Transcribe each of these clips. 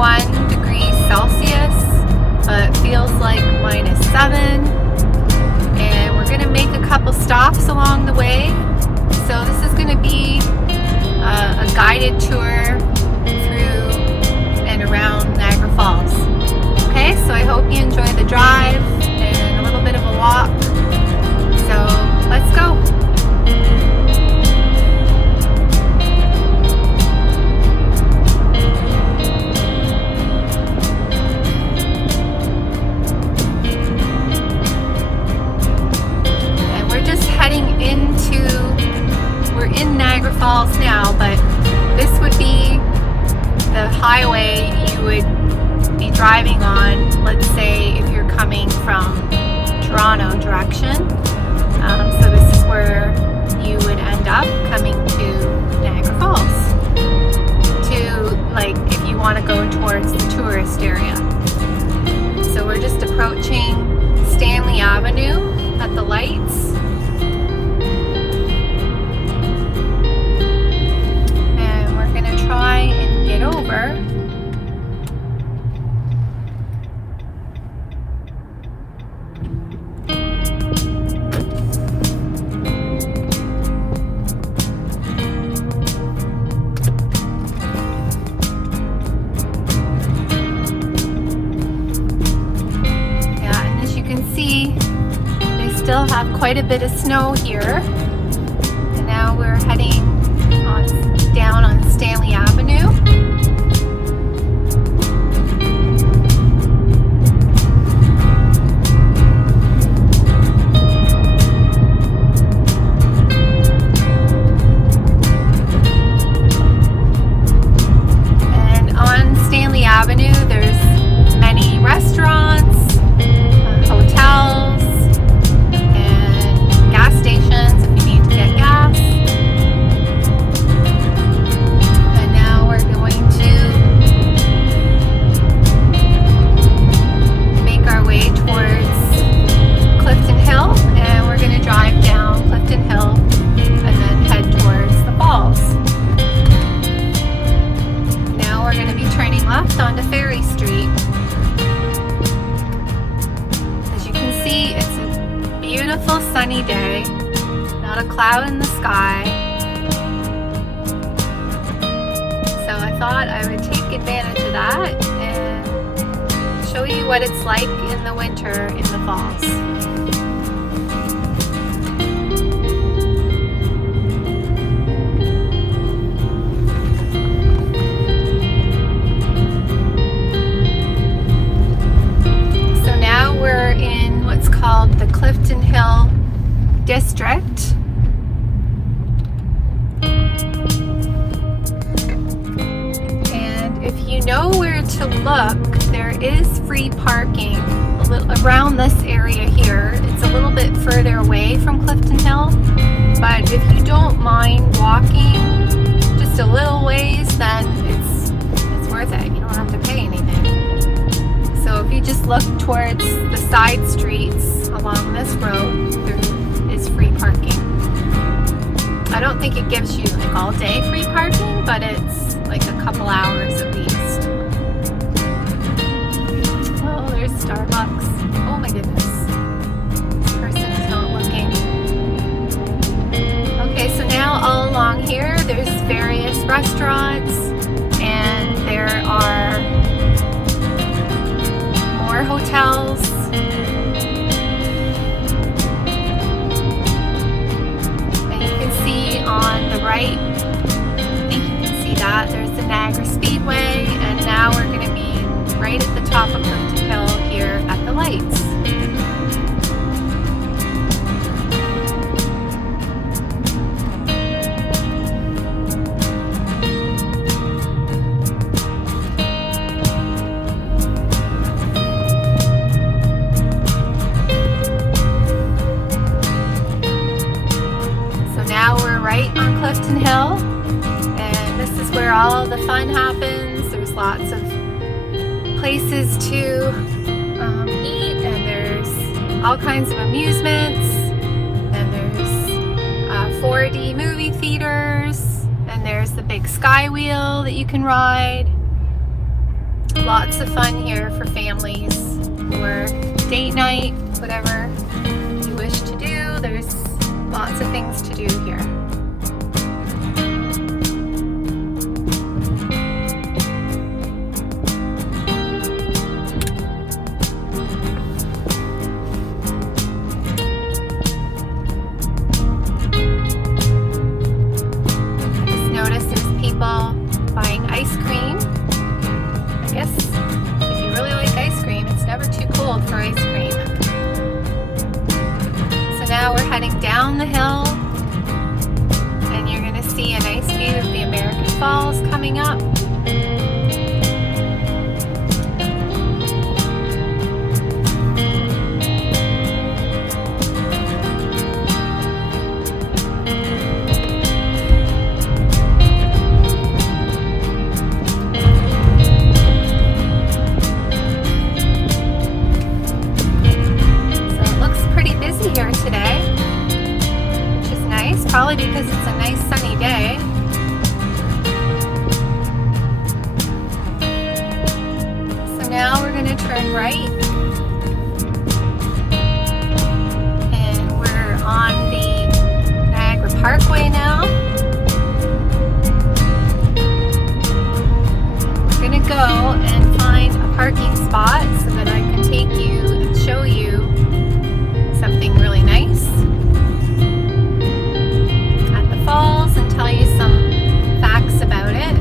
21 degrees Celsius, but feels like -7. And we're gonna make a couple stops along the way. So this is gonna be a guided tour through and around Niagara Falls. Okay, so I hope you enjoy the drive and a little bit of a walk. So let's go. We're in Niagara Falls now, but this would be the highway you would be driving on, let's say if you're coming from Toronto direction. So this is where you would end up coming to Niagara Falls, to like if you want to go towards the tourist area. So we're just approaching Stanley Avenue at the lights. Try and get over. Yeah, and as you can see, they still have quite a bit of snow here. And now we're heading down on Stanley Avenue. And on Stanley Avenue, there's many restaurants, hotels, and gas stations if you need to get gas. Clifton Hill, and we're going to drive down Clifton Hill and then head towards the falls. Now we're going to be turning left onto Ferry Street. As you can see, it's a beautiful sunny day, not a cloud in the sky. So I thought I would take advantage of that and show you what it's like in the winter in the falls. So now we're in what's called the Clifton Hill district. And if you know where to look, there is free parking around this area here. It's a little bit further away from Clifton Hill, but if you don't mind walking just a little ways, then it's worth it. You don't have to pay anything. So if you just look towards the side streets along this road, there is free parking. I don't think it gives you like all day free parking, but it's like a couple hours at least. There's Starbucks. Oh my goodness. This person is not looking. Okay, so now all along here, there's various restaurants, and there are more hotels. And you can see on the right, I think you can see that, there's the Niagara Speedway, and now we're going to be right at the top of Clifton Hill here at the lights. So now we're right on Clifton Hill, and this is where all the fun happens. There's lots of places to eat, and there's all kinds of amusements, and there's 4D movie theaters, and there's the big sky wheel that you can ride. lots of fun here for families or date night, whatever you wish to do. There's lots of things to do here. Buying ice cream. I guess if you really like ice cream, it's never too cold for ice cream. So now we're heading down the hill, and you're going to see a nice view of the American Falls coming up. Here today, which is nice, probably because it's a nice sunny day. So now we're going to turn right, and we're on the Niagara Parkway now. We're going to go and find a parking spot so that I can take you and show you something really nice at the falls and tell you some facts about it.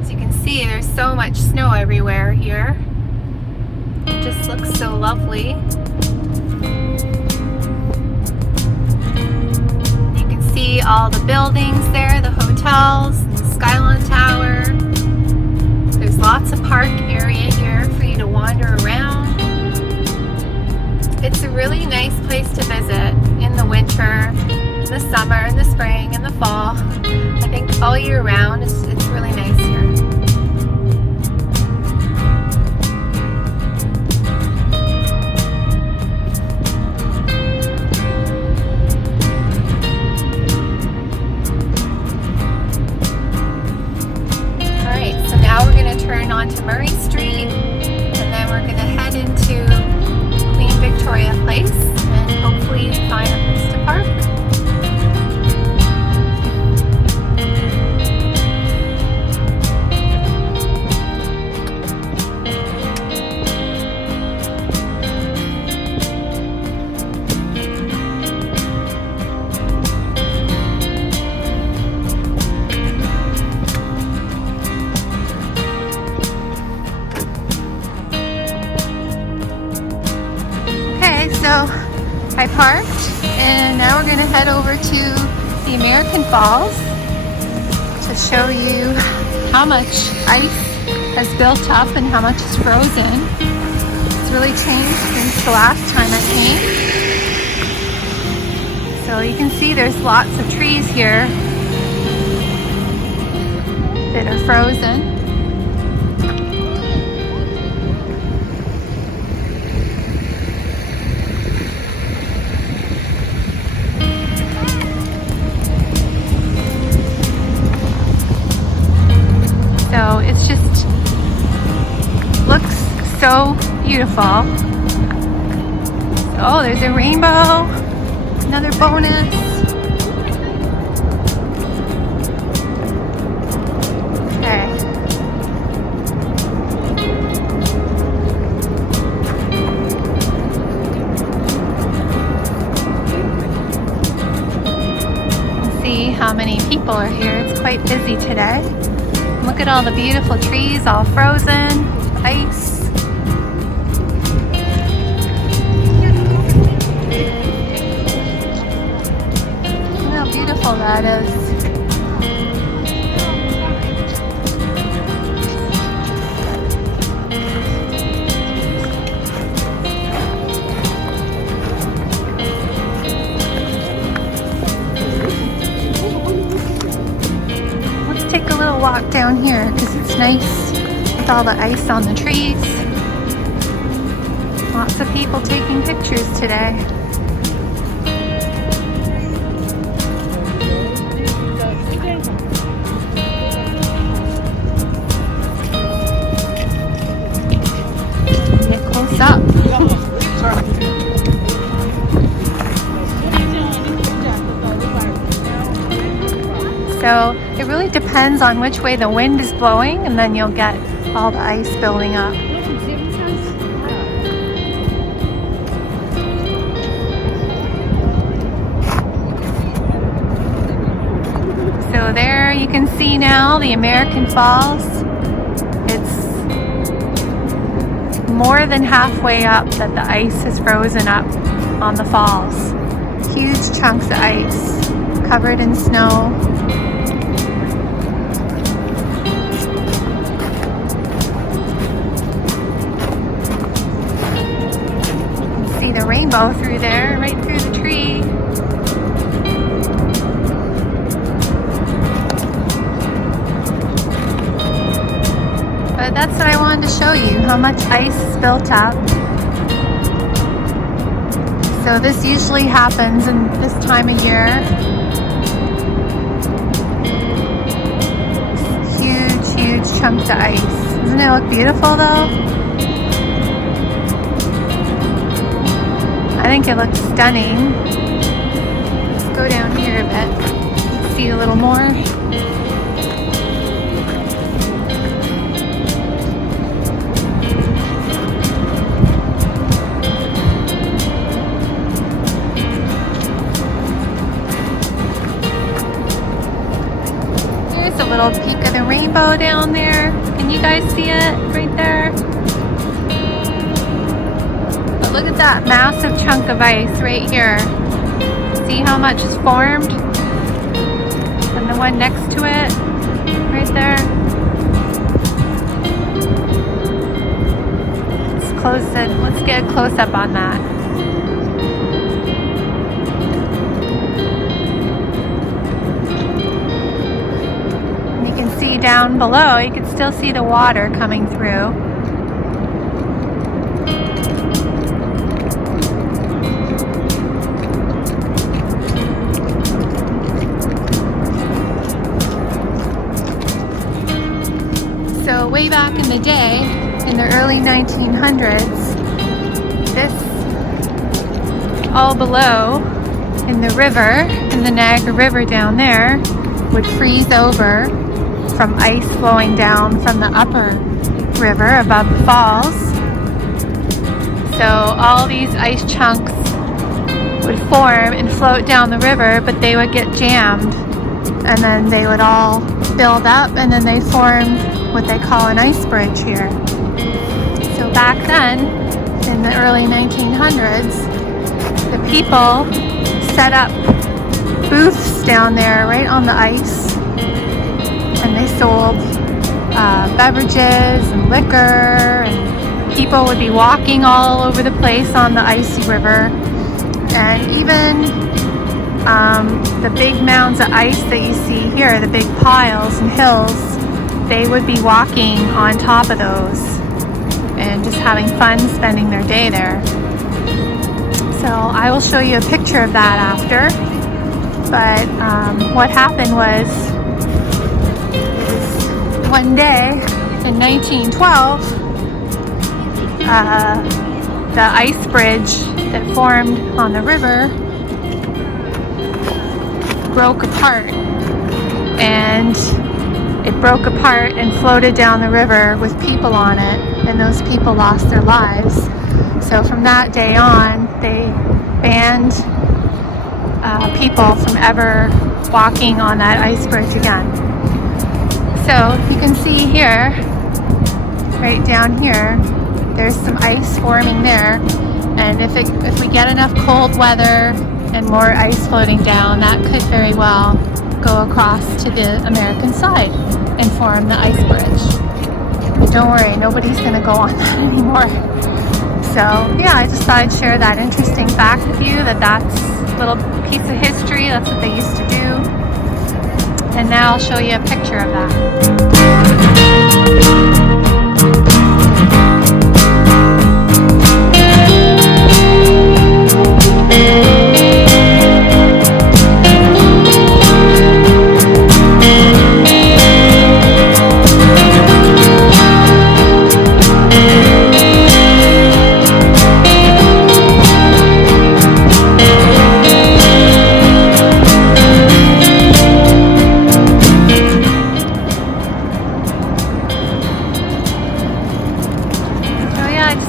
As you can see, there's so much snow everywhere here. It just looks so lovely. You can see all the buildings there, the hotels, and the Skyline Tower. There's lots of park area here for you to wander around. It's a really nice place to visit in the winter, in the summer, in the spring, in the fall. I think all year round it's really nice here. Alright, so now we're going to turn onto Murray Street, and then we're going to head into Queen Victoria Place and hopefully find a place to park. So I parked, and now we're going to head over to the American Falls to show you how much ice has built up and how much is frozen. It's really changed since the last time I came. So you can see there's lots of trees here that are frozen. So it's just looks so beautiful. Oh, there's a rainbow, another bonus. Okay. Let's see how many people are here. It's quite busy today. Look at all the beautiful trees, all frozen, ice. Look how beautiful that is. Take a little walk down here because it's nice with all the ice on the trees. Lots of people taking pictures today. depends on which way the wind is blowing, and then you'll get all the ice building up. So there you can see now the American Falls. It's more than halfway up that the ice has frozen up on the falls. Huge chunks of ice covered in snow. You can see the rainbow through there, right through the tree. But that's what I wanted to show you, how much ice is built up. So this usually happens in this time of year. Huge, huge chunks of ice. Doesn't it look beautiful though? I think it looks stunning. Let's go down here a bit, see a little more. A little peek of the rainbow down there. Can you guys see it right there? But look at that massive chunk of ice right here. See how much is formed? And the one next to it, right there. Let's get a close up on that. See down below, you can still see the water coming through. So way back in the day, in the early 1900s, this all below in the river, in the Niagara River down there, would freeze over from ice flowing down from the upper river above the falls. So all these ice chunks would form and float down the river, but they would get jammed, and then they would all build up, and then they formed what they call an ice bridge here. So back then, in the early 1900s, the people set up booths down there right on the ice, and they sold beverages and liquor, and people would be walking all over the place on the icy river. And even the big mounds of ice that you see here, the big piles and hills, they would be walking on top of those and just having fun spending their day there. So I will show you a picture of that after. But what happened was, one day in 1912, the ice bridge that formed on the river broke apart, and it broke apart and floated down the river with people on it, and those people lost their lives. So from that day on, they banned people from ever walking on that ice bridge again. So you can see here, right down here, there's some ice forming there, and if we get enough cold weather and more ice floating down, that could very well go across to the American side and form the ice bridge. But don't worry, nobody's going to go on that anymore. So yeah, I just thought I'd share that interesting fact with you, that's a little piece of history. That's what they used to do. And now I'll show you a picture of that.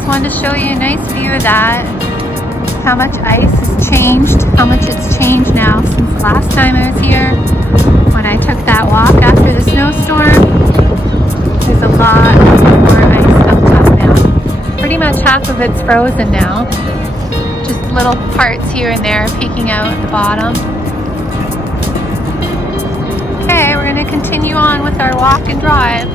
wanted to show you a nice view of that. How much ice has changed, how much it's changed now since the last time I was here. When I took that walk after the snowstorm, there's a lot more ice up top now. Pretty much half of it's frozen now. Just little parts here and there peeking out at the bottom. Okay, we're going to continue on with our walk and drive.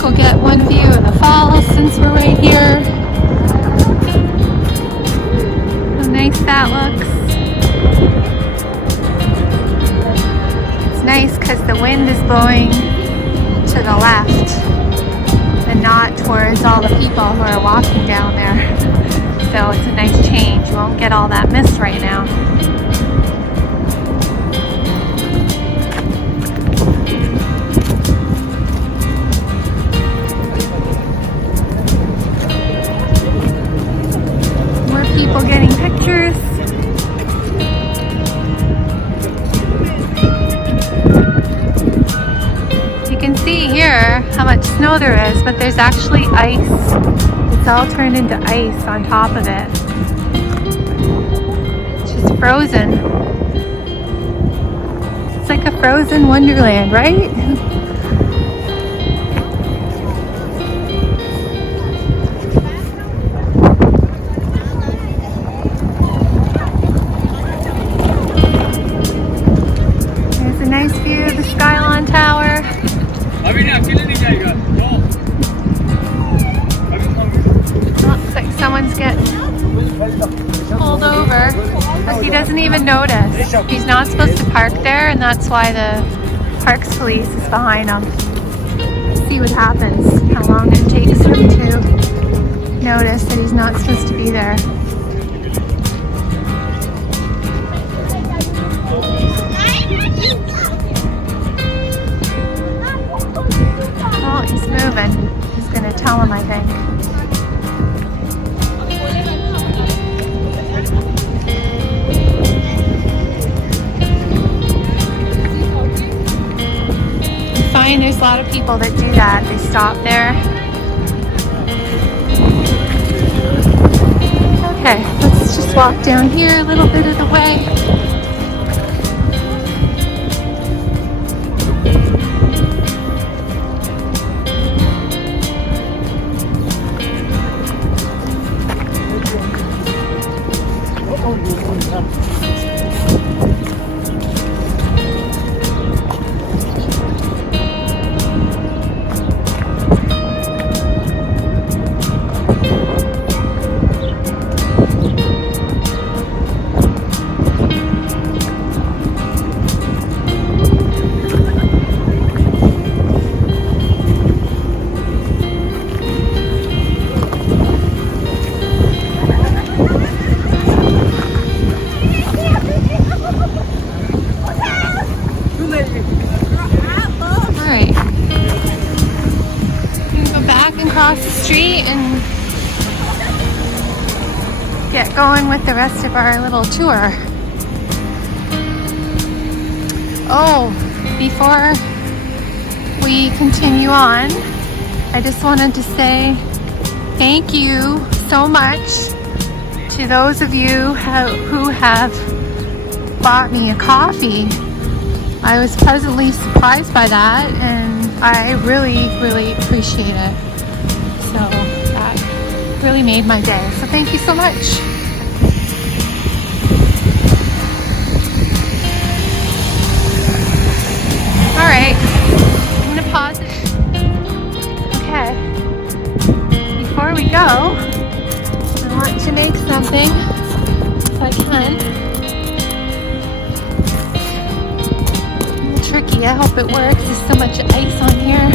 We'll get one view of the falls since we're right here. How nice that looks. It's nice because the wind is blowing to the left and not towards all the people who are walking down there. So it's a nice change. You won't get all that mist right now. People getting pictures. You can see here how much snow there is, but there's actually ice. It's all turned into ice on top of it. It's just frozen. It's like a frozen wonderland, right? Looks like someone's getting pulled over, but he doesn't even notice. He's not supposed to park there, and that's why the Parks police is behind him. Let's see what happens, how long it takes him to notice that he's not supposed to be there. Oh, he's moving. He's gonna tell him, I think. I find there's a lot of people that do that. They stop there. Okay, let's just walk down here a little bit of the way. Across the street and get going with the rest of our little tour. Oh, before we continue on, I just wanted to say thank you so much to those of you who have bought me a coffee. I was pleasantly surprised by that, and I really appreciate it. So that really made my day. So thank you so much. we go. I want to make something if I can. A little tricky. I hope it works. There's so much ice on here.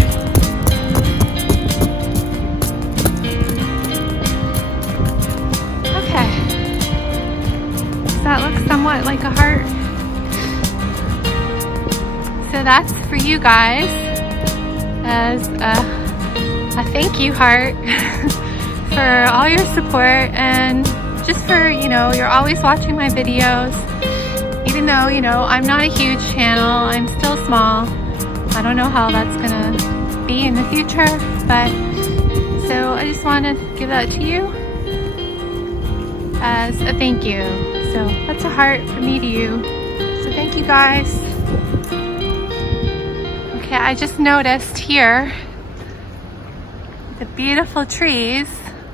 Okay. Does that look somewhat like a heart? So that's for you guys as a thank you heart for all your support, and just for, you know, you're always watching my videos. Even though, you know, I'm not a huge channel, I'm still small. I don't know how that's gonna be in the future, but so I just want to give that to you as a thank you. So that's a heart from me to you. So thank you guys. Okay, I just noticed here the beautiful trees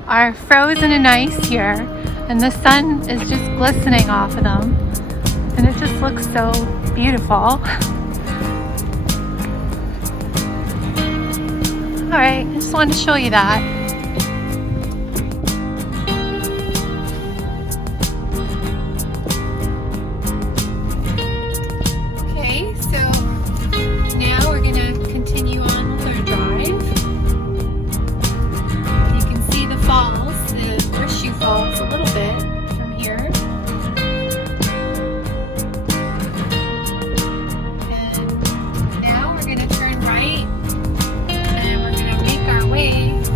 are frozen in ice here, and the sun is just glistening off of them, and it just looks so beautiful. Alright, I just wanted to show you that. Okay, so now we're gonna continue on with our drive. You can see the falls, the Horseshoe Falls, a little bit from here. And now we're gonna turn right, and we're gonna make our way to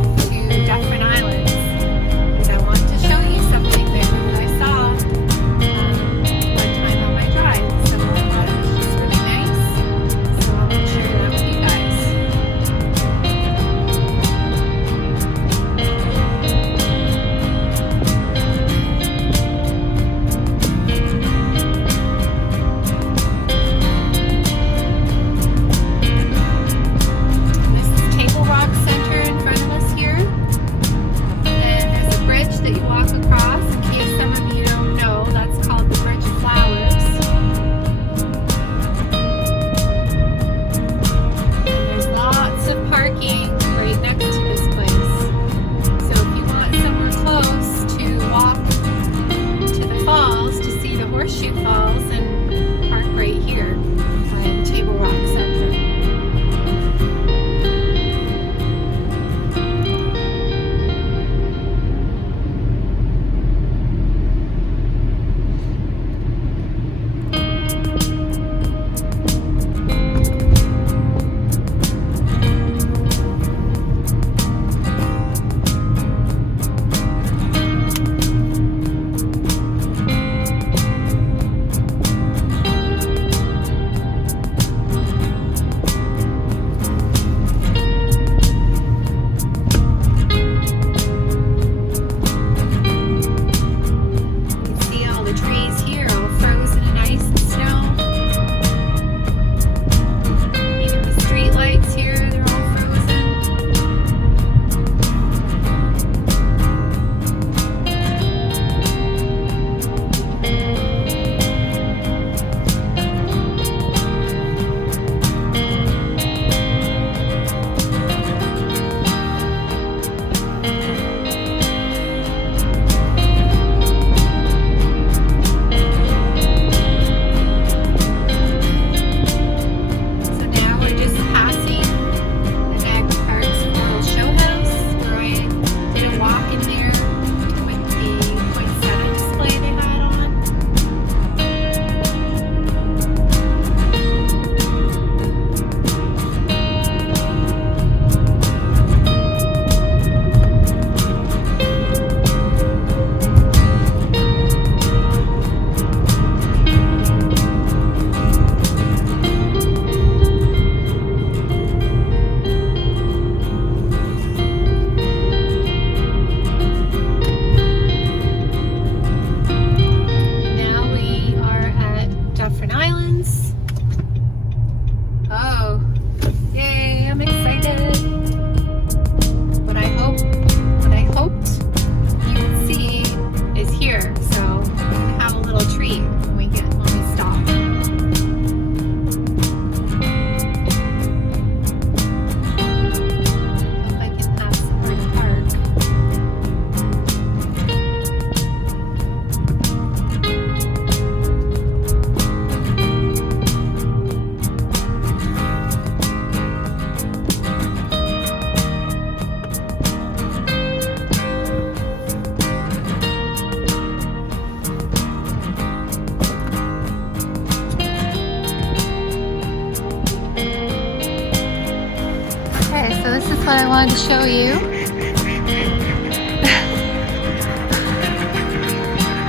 wanted to show you.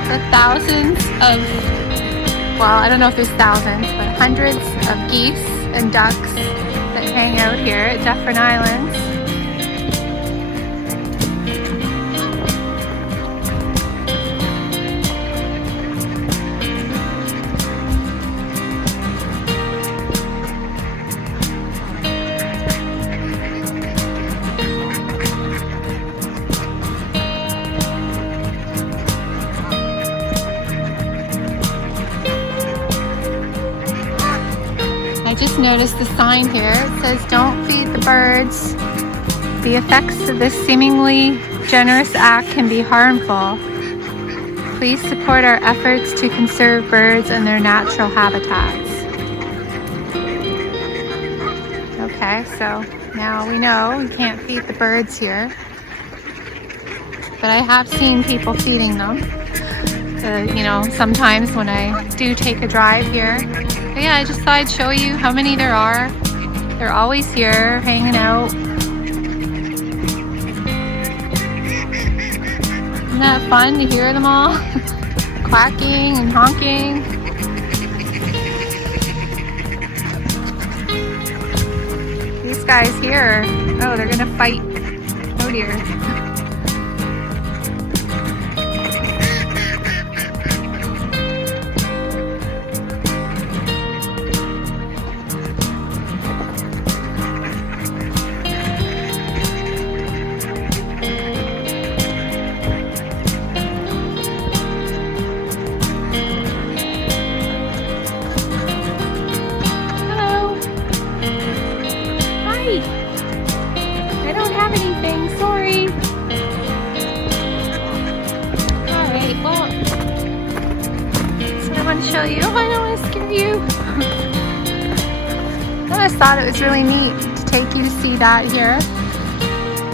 The thousands of, well, I don't know if there's thousands, but hundreds of geese and ducks that hang out here at Dufferin Islands. I just noticed the sign here. It says, "Don't feed the birds. The effects of this seemingly generous act can be harmful. Please support our efforts to conserve birds and their natural habitats." Okay, so now we know we can't feed the birds here. But I have seen people feeding them. You know, sometimes when I do take a drive here. But yeah, I just thought I'd show you how many there are. They're always here, hanging out. Isn't that fun to hear them all? Quacking and honking. These guys here, oh, they're gonna fight. Oh dear. I don't have anything, sorry. Alright, well, that's what I want to show you. Oh, I don't want to scare you. I just thought it was really neat to take you to see that here.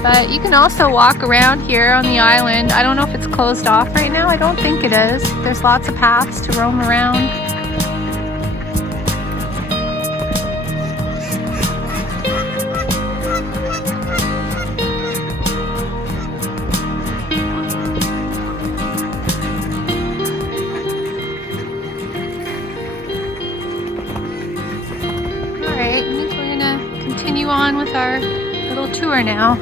But you can also walk around here on the island. I don't know if it's closed off right now. I don't think it is. There's lots of paths to roam around. Alright, I think we're gonna continue on with our little tour now.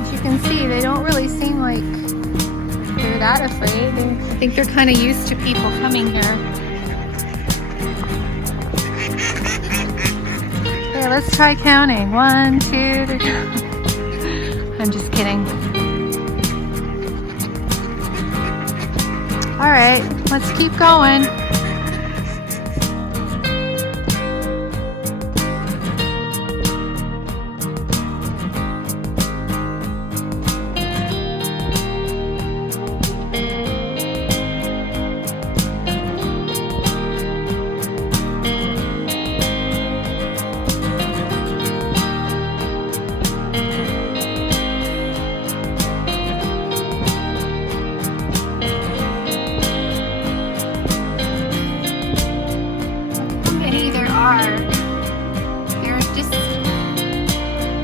As you can see, they don't really seem like they're that afraid. I think they're kind of used to people coming here. Okay, let's try counting. 1, 2, 3. I'm just kidding. All right, let's keep going.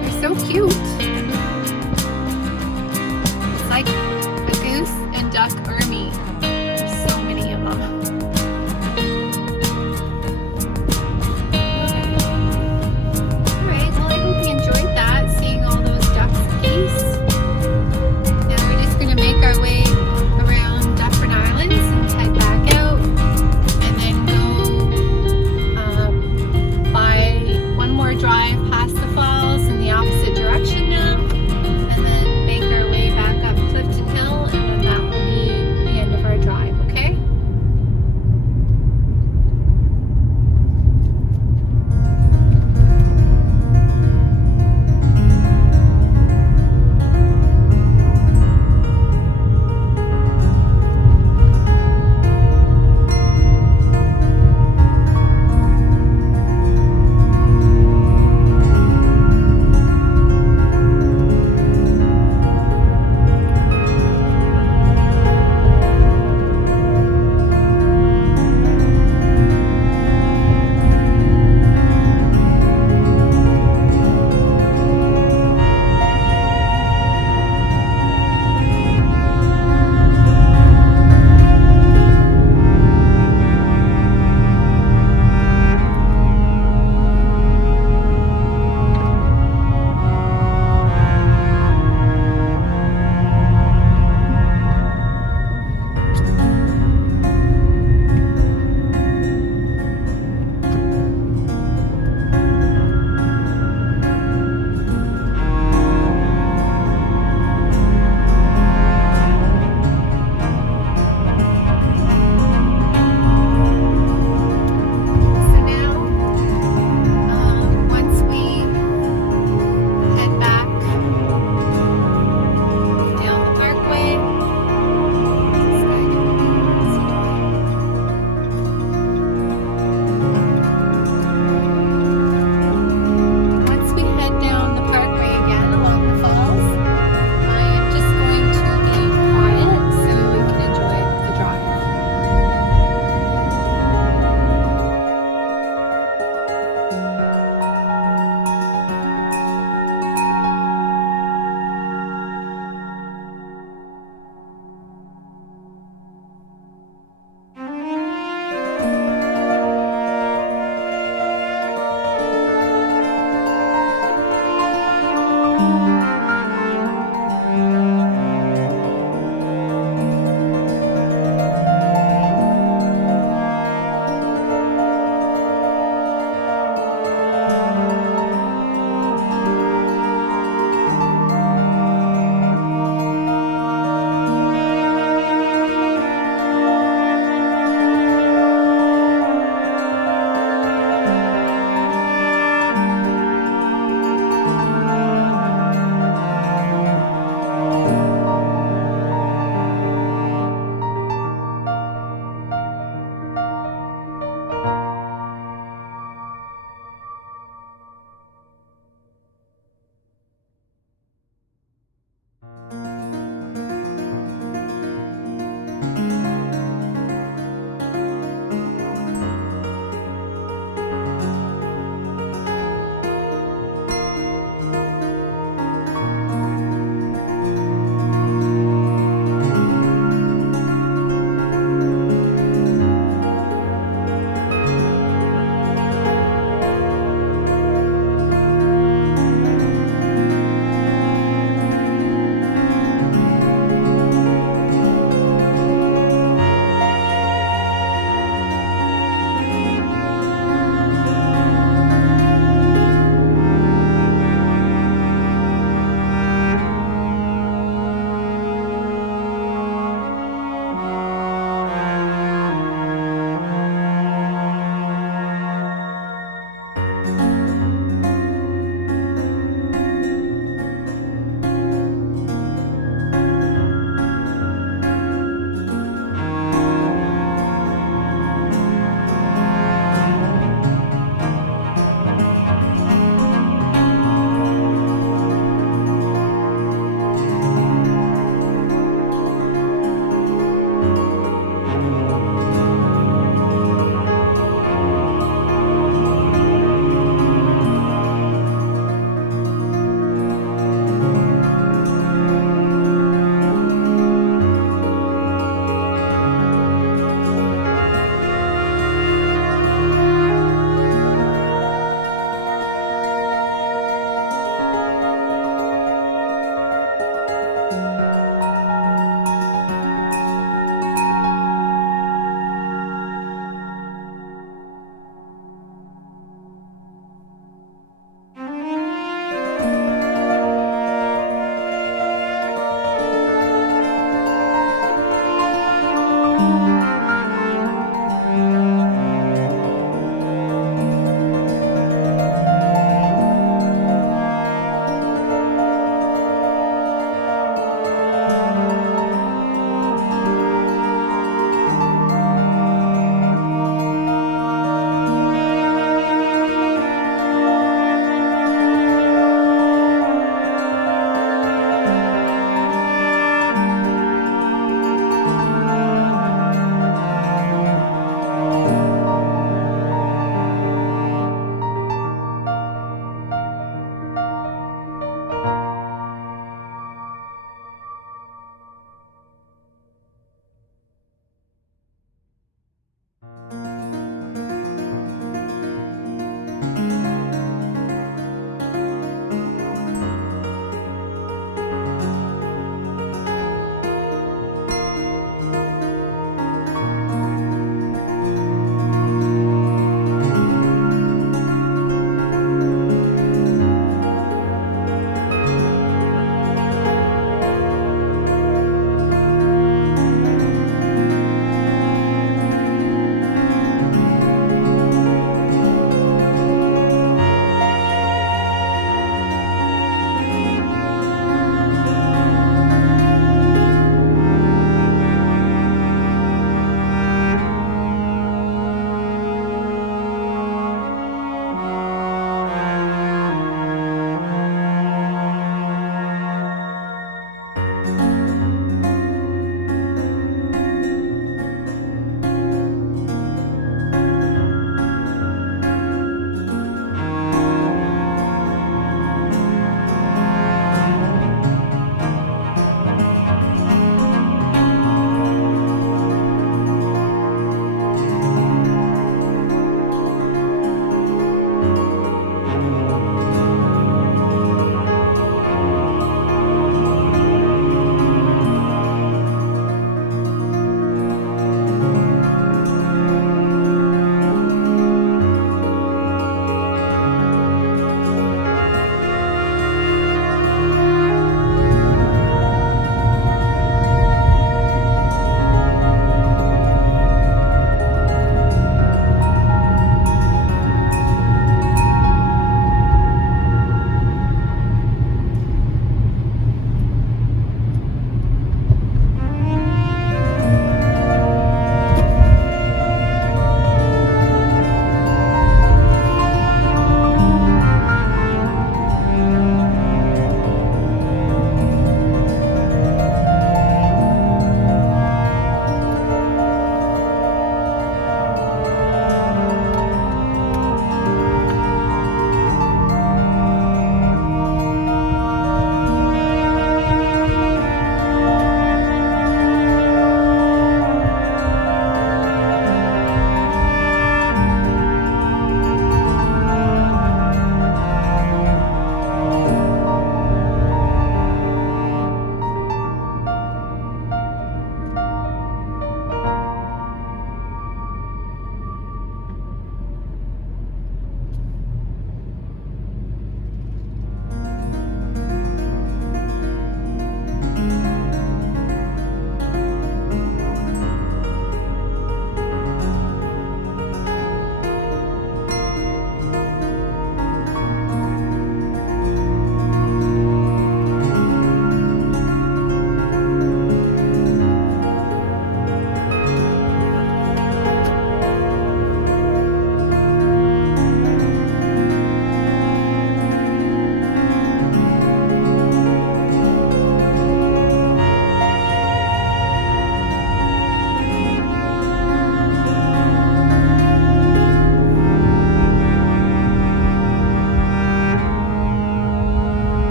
They're so cute. It's like a goose and duck army.